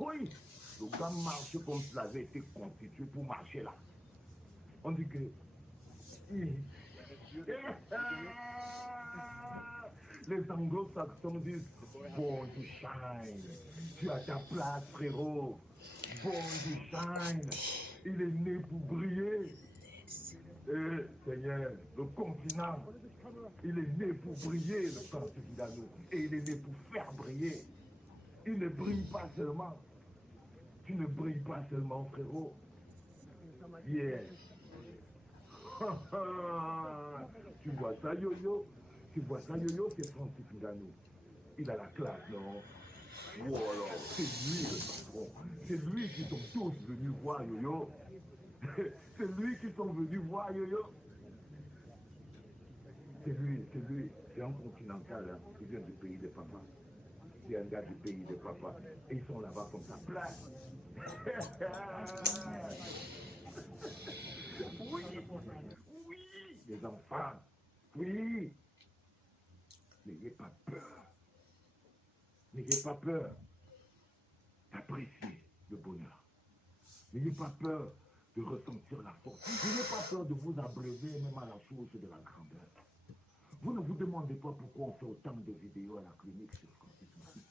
Oui, le gars marche comme s'il avait été constitué pour marcher là. On dit que... Les anglo-saxons disent born to shine. Tu as ta place, frérot. Born to shine. Il est né pour briller. Seigneur, le continent, il est né pour briller, le Cantivillano. Et il est né pour faire briller. Il ne brille pas seulement. Tu ne brilles pas seulement, frérot. Yes. Tu vois ça, Yo-Yo? Tu vois ça, Yo-Yo? C'est Francis Ngannou. Il a la classe, non? Oh alors, c'est lui le patron. C'est lui qui sont tous venus voir, Yo-Yo. C'est lui qui sont venus voir, Yo-Yo. C'est lui. C'est un continental, hein. Il vient du pays des papas. C'est un gars du pays des papas. Et ils sont là-bas comme ça, plein. Oui, les enfants, oui. N'ayez pas peur. N'ayez pas peur d'apprécier le bonheur. N'ayez pas peur de ressentir la force. N'ayez pas peur de vous abreuver même à la source de la grandeur. Vous ne vous demandez pas pourquoi on fait autant de vidéos à la clinique sur Francis Ngannou.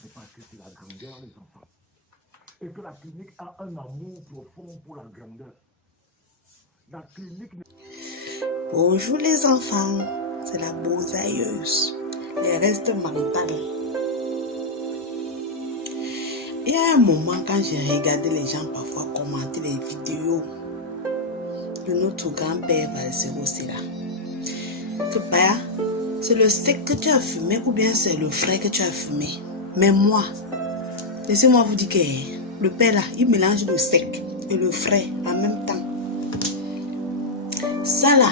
C'est parce que c'est la grandeur, les enfants. Et que la clinique a un amour profond pour la grandeur. La clinique... Bonjour les enfants, c'est la bosailleuse, les restes mentales. Il y a un moment quand j'ai regardé les gens parfois commenter les vidéos de notre grand-père Valsero Sela. Que père, c'est le steak que tu as fumé ou bien c'est le frais que tu as fumé. Mais moi, laissez-moi vous dire que le père là, il mélange le sec et le frais en même temps. Ça là,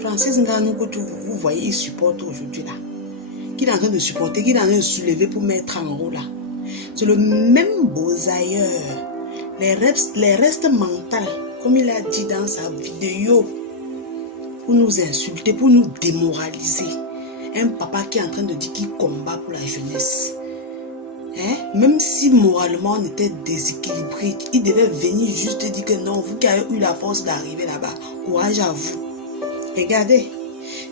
Francis Ngannou que vous voyez, il supporte aujourd'hui là. Qu'il est en train de supporter, qu'il est en train de soulever pour mettre en haut là. C'est le même bosailleur. Les restes mentaux, comme il a dit dans sa vidéo, pour nous insulter, pour nous démoraliser. Un papa qui est en train de dire qu'il combat pour la jeunesse. Même si moralement on était déséquilibré, il devait venir juste dire que non, vous qui avez eu la force d'arriver là-bas, courage à vous. Regardez,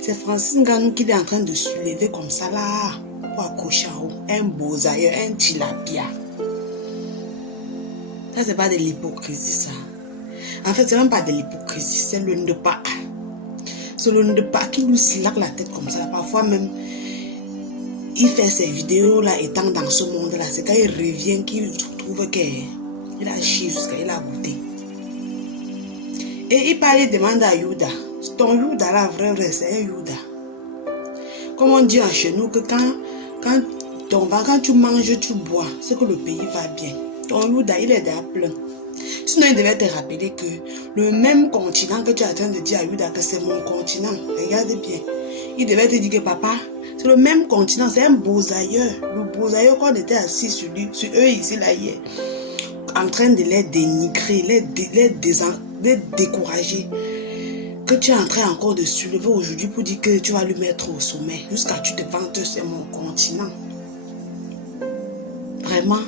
c'est Francis Ngannou qui est en train de soulever comme ça là, pour accrocher en haut, un bosailleur, un tilapia. Ça c'est pas de l'hypocrisie ça. En fait c'est même pas de l'hypocrisie, c'est le ndepa. C'est le ndepa qui lui slaque la tête comme ça, parfois même. Il fait ses vidéos là étant dans ce monde là. C'est quand il revient qu'il trouve qu'il a chié jusqu'à il a goûté. Et il parle, il demande à Yuda. Ton Yuda là, vrai, c'est un Yuda. Comme on dit en chez nous que quand tu manges, tu bois, c'est que le pays va bien. Ton Yuda, il est déjà plein. Sinon, il devait te rappeler que le même continent que tu es en train de dire à Yuda que c'est mon continent. Regarde bien. Il devait te dire que papa, c'est le même continent, c'est un bosailleur. Le bosailleur qu'on était assis sur lui, sur eux ici là hier, en train de les dénigrer, les décourager. Que tu es en train encore de soulever aujourd'hui pour dire que tu vas lui mettre au sommet. Jusqu'à tu te vantes, c'est mon continent. Vraiment.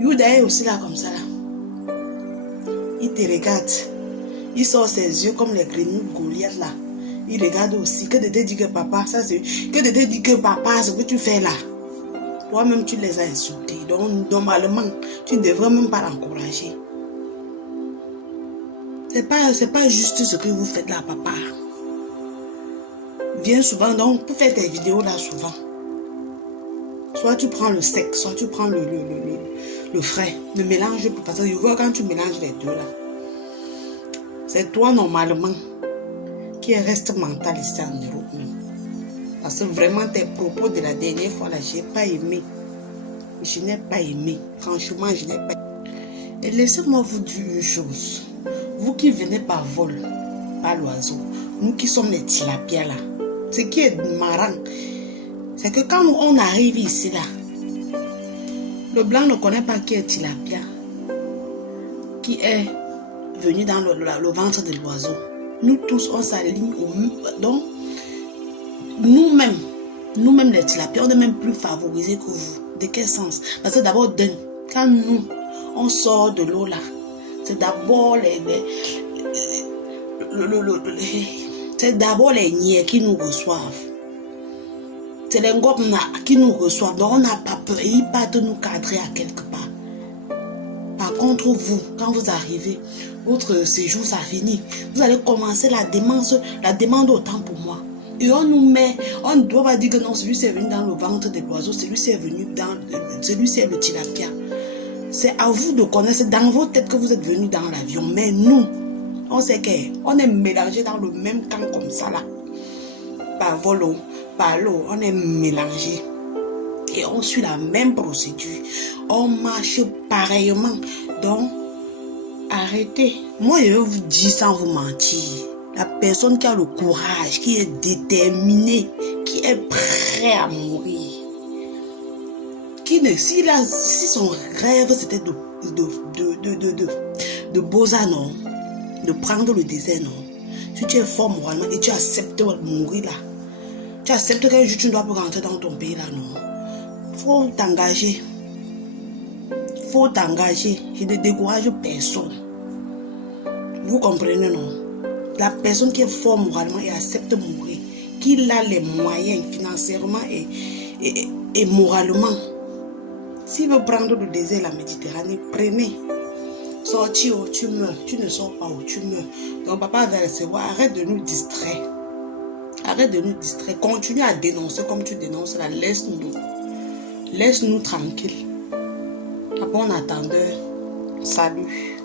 Yuda est aussi là comme ça là. Il te regarde. Il sort ses yeux comme les grenouilles Goliath là. Il regarde aussi. Que de te dire que papa, ça c'est... Que de te dire que papa, ce que tu fais là. Toi-même, tu les as insultés. Donc, normalement, tu ne devrais même pas l'encourager. C'est pas juste ce que vous faites là, papa. Viens souvent, donc, pour faire tes vidéos là, souvent. Soit tu prends le sec, soit tu prends le frais. Ne mélange pas. Parce que je vois quand tu mélanges les deux là. C'est toi, normalement, qui reste mental ici en Europe. Parce que vraiment, tes propos de la dernière fois là, je n'ai pas aimé. Je n'ai pas aimé. Franchement, je n'ai pas aimé. Et laissez-moi vous dire une chose. Vous qui venez par vol, par l'oiseau, nous qui sommes les tilapias là, ce qui est marrant, c'est que quand on arrive ici là, le blanc ne connaît pas qui est tilapia, qui est venu dans le ventre de l'oiseau. Nous tous, on s'aligne donc nous-mêmes les tilapias, on est même plus favorisés que vous. De quel sens? Parce que d'abord, Quand nous, on sort de l'eau là, c'est d'abord les niais qui nous reçoivent. C'est les ngopna qui nous reçoivent. Donc on n'a pas peur. Ils partent nous cadrer à quelque part. Par contre, vous, quand vous arrivez, votre séjour, ça finit. Vous allez commencer la demande autant pour moi. Et on nous met, on ne doit pas dire que non, celui-ci est venu dans le ventre des oiseaux, celui-ci est venu celui-ci est le tilapia. C'est à vous de connaître, c'est dans vos têtes que vous êtes venus dans l'avion. Mais nous, on sait qu'on est mélangés dans le même camp comme ça là. Par volo, par l'eau, on est mélangés. Et on suit la même procédure. On marche pareillement. Donc, arrêtez. Moi, je vais vous dire sans vous mentir. La personne qui a le courage, qui est déterminée, qui est prêt à mourir. Si son rêve c'était de Boza, non, de prendre le désert, non. Si tu es fort moralement et tu acceptes de mourir là, tu acceptes qu'un jour tu ne dois pas rentrer dans ton pays là, non. Faut t'engager. Faut t'engager. Je ne décourage personne. Vous comprenez, non? La personne qui est fort moralement et accepte de mourir, qui a les moyens financièrement et moralement, s'il veut prendre le désert, la Méditerranée, prenez. Sortir, tu meurs. Tu ne sors pas où tu meurs. Donc papa va recevoir. Arrête de nous distraire. Arrête de nous distraire. Continue à dénoncer comme tu dénonces là. Laisse-nous. Laisse-nous tranquilles. À bon attendeur. Salut.